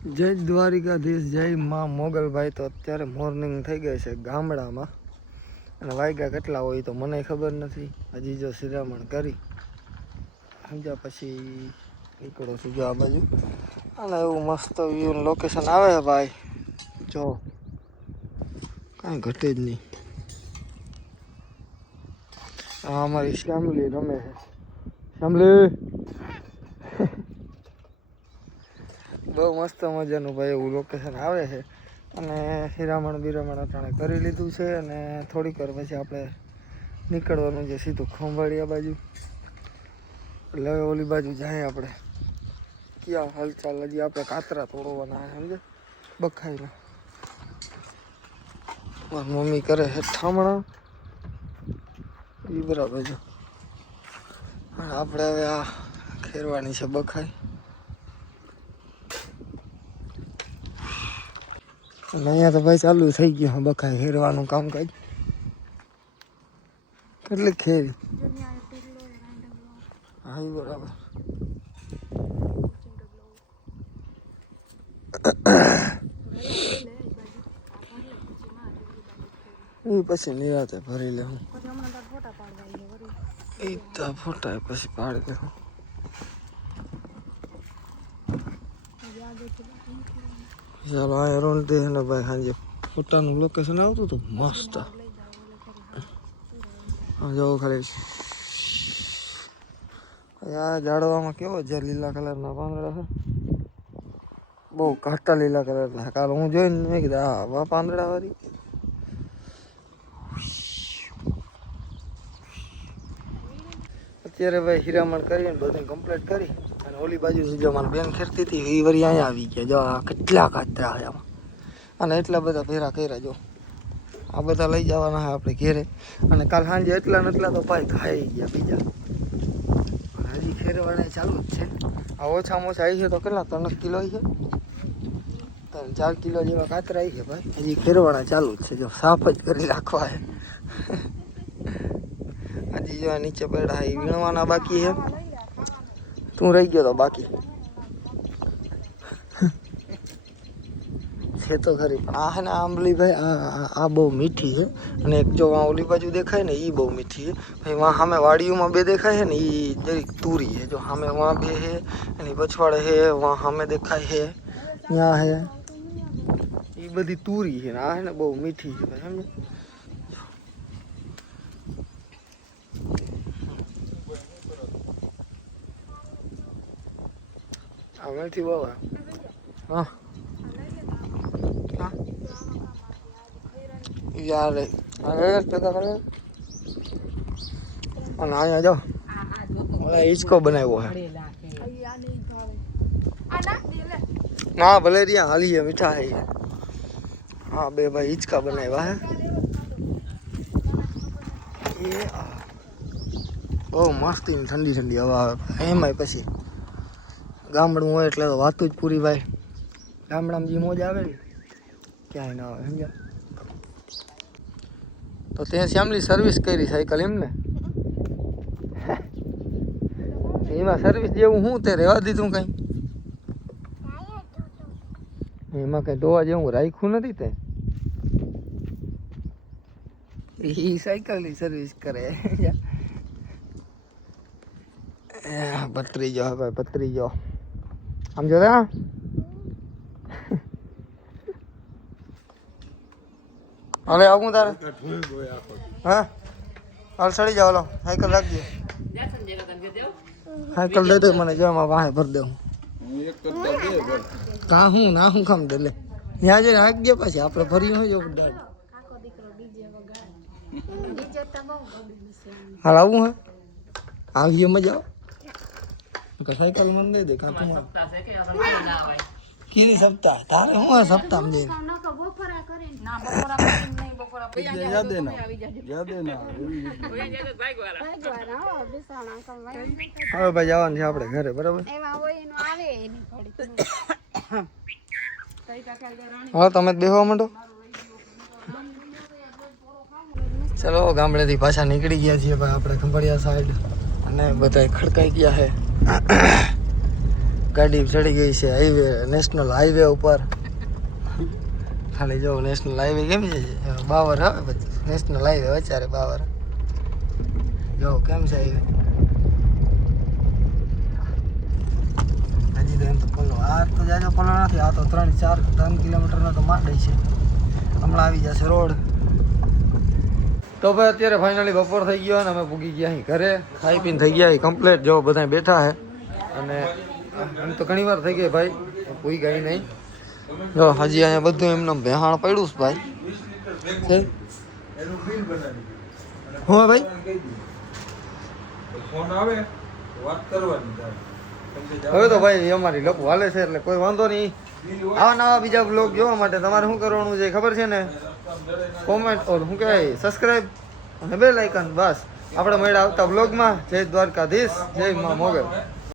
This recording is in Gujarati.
જય દ્વારિકાધીશ, જય માં મોગલભાઈ. તો અત્યારે મોર્નિંગ થઈ ગઈ છે ગામડામાં, અને વાગ્યા કેટલા હોય તો મને ખબર નથી. હજી જો શિરામણ કરી સમજ્યા પછી નીકળો છું જો આ બાજુ, અને એવું મસ્ત વ્યૂ લોકેશન આવે છે ભાઈ. જો કાંઈ ઘટે જ નહીં. આ અમારી શ્યામલી રમે છે. શ્યામલી બહુ મસ્ત મજાનું ભાઈ એવું લોકેશન આવે છે. અને શિરામણ બિરામણ અટાણે કરી લીધું છે, અને થોડીક વાર પછી આપણે નીકળવાનું છે સીધું ખંભાળિયા બાજુ. એટલે હવે ઓલી બાજુ જાય આપણે. ક્યાં હાલચાલ? હજી આપણે કાતરા તોડવાના સમજે બખાઈના. મારી મમ્મી કરે છે ઠામણા એ બરાબર છે. અને આપણે હવે આ ખેરવાની છે બખાઈ. અને અહીંયા તો ભાઈ ચાલુ થઈ ગયું બખાઈ ખેરવાનું કામકાજ. કેટલી ખેરી? હા બરાબર. એ પછી નિરાતે ભરી લે. હું એ તો ફોટા પછી પાડી દે. ચાલો અહીંયા રોડ દે ને ભાઈ. સાંજે ફોટાનું લોકેશન આવતું હતું મસ્ત. હા જવો ખાલી આ ઝાડવામાં કેવો છે લીલા કલરના પાંદડા છે. બહુ ઘાટા લીલા કલરના. કાલે હું જોઈને મેં કીધું હા વા પાંદડા વાળી. અત્યારે ભાઈ હીરામણ કરીને બધું કમ્પ્લીટ કરી, અને ઓલી બાજુ જો મારી બેન ખેરતી હતી એ વળી અહીંયા આવી ગયા. જો આ કેટલા કાતરા આમાં, અને એટલા બધા ફેરા કર્યા. જો આ બધા લઈ જવાના છે આપણે ઘેરે. અને કાલ સાંજે એટલા ને એટલા તો ભાઈ ખાઈ ગયા બીજા. હજી ખેરવાના ચાલુ જ છે. આ ઓછામાં ઓછા આવી છે તો કેટલા 3 કિલો છે, 3-4 કિલો જેવા કાતરા આવી છે ભાઈ. હજી ખેરવાના ચાલુ જ છે. જો સાફ જ કરી રાખવા છે. હજી જો નીચે પડ્યા એ વીણવાના બાકી છે. તું રહી ગયો તો બાકી છે તો ખરી. પણ આ છે ને આંબલી ભાઈ, આ બહુ મીઠી છે. અને એક જો ઓલી બાજુ દેખાય ને એ બહુ મીઠી છે ભાઈ. વાં સામે વાડીઓમાં બે દેખાય છે ને એ જરીક તુરી છે. જો સામે વાં બે છે, એની પછવાડે છે, વાં સામે દેખાય છે, ત્યાં છે, એ બધી તુરી છે. આ છે ને બહુ મીઠી છે ભાઈ સમજે. હવેથી બહુ હા યાર ભેગા કરે. અને અહીંયા જો હિંચકો બનાવ્યો છે. ના ભલે રહ્યા હાલી મીઠા છે. હા બે ભાઈ હિંચકા બનાવ્યા છે. એ બહુ મસ્તી ઠંડી ઠંડી હવા આવે. એમાંય પછી ગામડું હોય એટલે વાતું જ પૂરી ભાઈ. ગામડામાં જે મોજ આવે ને ક્યાંય ના આવે સમજ્યા. તો ત્યાં શ્યામલી સર્વિસ કરી સાયકલ એમ ને? એમાં સર્વિસ જેવું હું તે રહેવા દીધું કંઈ? એમાં કંઈ ધોવા જેવું રાખ્યું નથી તે. એ સાયકલની સર્વિસ કરે. પતરી જાઓ ભાઈ, પતરી જાઓ. આમ જોતા હવે આવું તારે? હા હાલ સડી જાવ. લો સાયકલ રાખજે. સાયકલ દે દે મને. જો એમાં વાહે ભરી દઉં. કા હું ના હું કામ દે લે ત્યાં જઈને રાખજે. પછી આપણે ભરી હોય જો બધા. હાલ આવું હે આવીએ મજા આવે. સાયકલ મને દઈ દે. કાં તું કીની સપ્તાહ તારે શું હે સપ્તાહ દે. હવે ભાઈ જવાનું છે આપણે ઘરે બરાબર. હા તમે બેહવા માંડો. ચલો ગામડેથી પાછા નીકળી ગયા છીએ ભાઈ આપણે ખંભાળિયા સાઈડ. અને બધા ખડકાઈ ગયા છે. ગાડી ચડી ગઈ છે હાઈવે, નેશનલ હાઈવે ઉપર. ખાલી જો નેશનલ હાઈવે કેમ છે, બાવર આવે પછી નેશનલ હાઈવે વચારે બાવર. જો કેમ છે હાઈવે. હજી તો એમ તો પોલો આ તો જાજો પોલો નથી, આ તો 3 કિલોમીટરનો તો માંડે છે. હમણાં આવી જશે રોડ. તો ભાઈ અત્યારે ફાઇનલી બપોર થઈ ગયો અને અમે પૂગી ગયા અહીં ઘરે. ખાઈ પીને થઈ ગયા કમ્પ્લીટ. જો બધા બેઠા છે અને એમ તો ઘણી વાર થઈ ગઈ ભાઈ, કોઈ ગઈ નહીં. જો હજી અહીંયા બધું એમને ભેહાણ પડ્યું છે ભાઈ. હું ભાઈ હવે તો ભાઈ અમારી લોકો હાલે છે એટલે કોઈ વાંધો નહીં. આવા નવા બીજા બ્લોગ જોવા માટે તમારે શું કરવાનું છે ખબર છે ને, કોમેન્ટ ઓર શું કહેવાય સબસ્ક્રાઈબ અને બેલ આઇકન. બસ આપણે મળ્યા આવતા બ્લોગમાં. જય દ્વારકાધીશ, જય મા મોગલ.